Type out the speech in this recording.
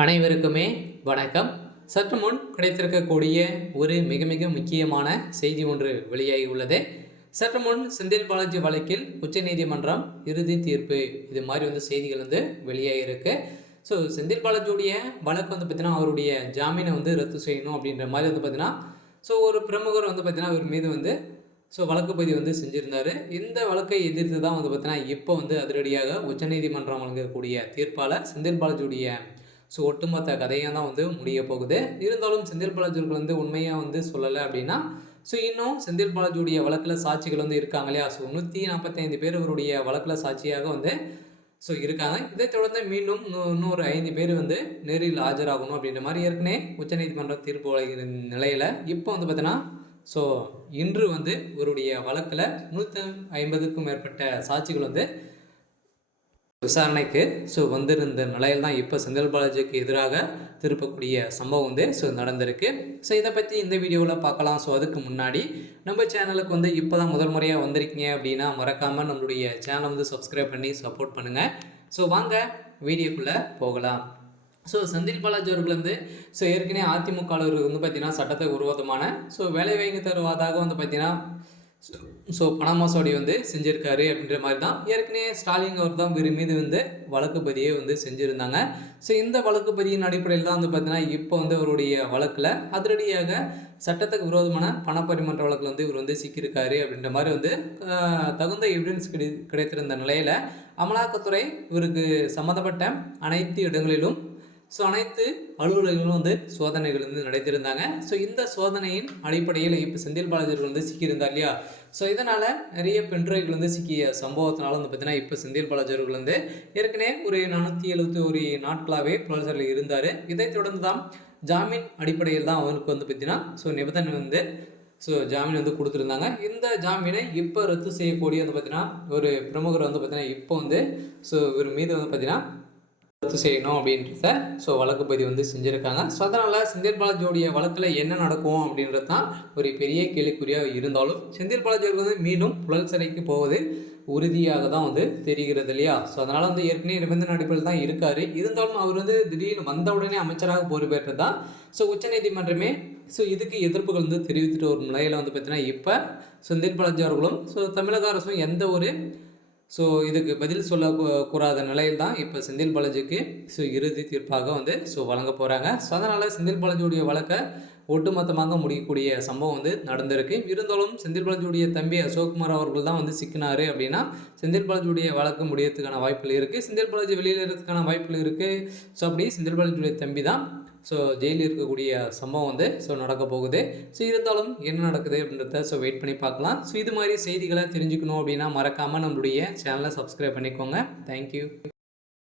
அனைவருக்குமே வணக்கம். சற்று முன் கிடைத்திருக்கக்கூடிய ஒரு மிக மிக முக்கியமான செய்தி ஒன்று வெளியாகி உள்ளது. சற்று முன் செந்தில் பாலாஜி வழக்கில் உச்சநீதிமன்றம் இறுதி தீர்ப்பு, இது மாதிரி செய்திகள் வெளியாகிருக்கு. ஸோ செந்தில் பாலாஜியுடைய வழக்கு பார்த்தீங்கன்னா, அவருடைய ஜாமீனை ரத்து செய்யணும் அப்படின்ற மாதிரி பார்த்தீங்கன்னா, ஸோ ஒரு பிரமுகர் பார்த்தீங்கன்னா அவர் மீது வழக்கு பதிவு செஞ்சுருந்தார். இந்த வழக்கை எதிர்த்து தான் பார்த்தீங்கன்னா இப்போ அதிரடியாக உச்சநீதிமன்றம் வழங்கக்கூடிய தீர்ப்பால் செந்தில் பாலாஜியுடைய ஒட்டுமொத்த கதையாக தான் முடிய போகுது. இருந்தாலும் செந்தில் பாலாஜி அவர்கள் உண்மையாக சொல்லலை அப்படின்னா, இன்னும் செந்தில் பாலாஜியுடைய வழக்கில் சாட்சிகள் இருக்காங்க இல்லையா? 145 பேர் அவருடைய வழக்கில் சாட்சியாக இருக்காங்க. இதை தொடர்ந்து மீண்டும் இன்னொரு 5 பேர் நேரில் ஆஜராகணும் அப்படின்ற மாதிரி ஏற்கனவே உச்சநீதிமன்றம் தீர்ப்பு வழங்கிற நிலையில் இப்போ பார்த்தீங்கன்னா, இன்று இவருடைய வழக்கில் 150க்கும் மேற்பட்ட சாட்சிகள் விசாரணைக்கு வந்திருந்த நிலையில் தான் இப்போ செந்தில் பாலாஜிக்கு எதிராக திருப்பக்கூடிய சம்பவம் நடந்திருக்கு. இதை பற்றி இந்த வீடியோவில் பார்க்கலாம். அதுக்கு முன்னாடி நம்ம சேனலுக்கு இப்போ தான் முதல் முறையாக வந்திருக்கீங்க அப்படின்னா மறக்காமல் நம்மளுடைய சேனலை சப்ஸ்கிரைப் பண்ணி சப்போர்ட் பண்ணுங்கள். வாங்க வீடியோக்குள்ளே போகலாம். செந்தில் பாலாஜி அவர்கள் ஏற்கனவே அதிமுகவில் பார்த்தீங்கன்னா சட்டத்துக்கு விரோதமான வேலைவாய்ப்பு தருவதாக பார்த்தீங்கன்னா பண மோசடி செஞ்சுருக்காரு அப்படின்ற மாதிரி தான் ஏற்கனவே ஸ்டாலின் அவர் தான் இவர் மீது வழக்கு பதியை செஞ்சுருந்தாங்க. இந்த வழக்கு பதியின் அடிப்படையில் தான் பார்த்தீங்கன்னா இப்போ அவருடைய வழக்கில் அதிரடியாக சட்டத்துக்கு விரோதமான பணப்பரிமாற்ற வழக்கில் இவர் சிக்கியிருக்காரு அப்படின்ற மாதிரி தகுந்த எவிடன்ஸ் கிடைத்திருந்த நிலையில் அமலாக்கத்துறை இவருக்கு சம்மந்தப்பட்ட அனைத்து இடங்களிலும் அனைத்து அலுவலர்களும் சோதனைகள் நடத்தியிருந்தாங்க. இந்த சோதனையின் அடிப்படையில் இப்போ செந்தில் பாலாஜி அவர்கள் சிக்கியிருந்தார் இல்லையா? இதனால் நிறைய பெண்ட்ரைவ்கள் சிக்கிய சம்பவத்தினால பார்த்தீங்கன்னா இப்போ செந்தில் பாலாஜி அவர்கள் ஏற்கனவே ஒரு 471 நாட்களாகவே புலசரில் இருந்தார். இதை தொடர்ந்து தான் ஜாமீன் அடிப்படையில் தான் அவருக்கு பார்த்தீங்கன்னா நிபந்தனை ஜாமீன் கொடுத்துருந்தாங்க. இந்த ஜாமீனை இப்போ ரத்து செய்யக்கூடிய பார்த்தீங்கன்னா ஒரு பிரமுகர் பார்த்தீங்கன்னா இப்போ இவர் மீது பார்த்தீங்கன்னா ரத்து செய்யணும் அப்படின்றத வழக்கு பதிவு செஞ்சுருக்காங்க. அதனால் செந்தில் பாலாஜியோடைய வழக்கில் என்ன நடக்கும் அப்படின்றது தான் ஒரு பெரிய கேள்விக்குறியாக இருந்தாலும் செந்தில் பாலாஜி அவர்கள் மீண்டும் புழல் சிறைக்கு போவது உறுதியாக தான் தெரிகிறது இல்லையா? அதனால் ஏற்கனவே நிபந்தனை அடிப்படையில் தான் இருக்கார். இருந்தாலும் அவர் திடீர்னு வந்த உடனே அமைச்சராக பொறுப்பேற்றது தான் உச்சநீதிமன்றமே இதுக்கு எதிர்ப்புகள் தெரிவித்துட்டு ஒரு நிலையில் பார்த்தீங்கன்னா இப்போ செந்தில் பாலாஜி அவர்களும் தமிழக அரசும் எந்த ஒரு இதுக்கு பதில் சொல்ல கூறாத நிலையில் தான் இப்போ செந்தில் பாலாஜிக்கு இறுதி தீர்ப்பாக வழங்க போகிறாங்க. அதனால் செந்தில் பாலாஜியுடைய வழக்கை ஒட்டுமொத்தமாக முடியக்கூடிய சம்பவம் நடந்திருக்கு. இருந்தாலும் செந்தில் பாலாஜியுடைய தம்பி அசோக்குமார் அவர்கள் தான் சிக்கினார் அப்படின்னா செந்தில் பாலாஜியுடைய வழக்கு முடியறதுக்கான வாய்ப்புகள் இருக்குது. செந்தில் பாலாஜி வெளியில் இருக்கிறதுக்கான வாய்ப்புகள் இருக்குது. அப்படி செந்தில் பாலாஜியுடைய தம்பி தான் ஜெயிலில் இருக்கக்கூடிய சம்பவம் நடக்க போகுது. இருந்தாலும் என்ன நடக்குது அப்படின்றத வெயிட் பண்ணி பார்க்கலாம். இது மாதிரி செய்திகளை தெரிஞ்சுக்கணும் அப்படின்னா மறக்காமல் நம்மளுடைய சேனலை சப்ஸ்கிரைப் பண்ணிக்கோங்க. தேங்க்யூ.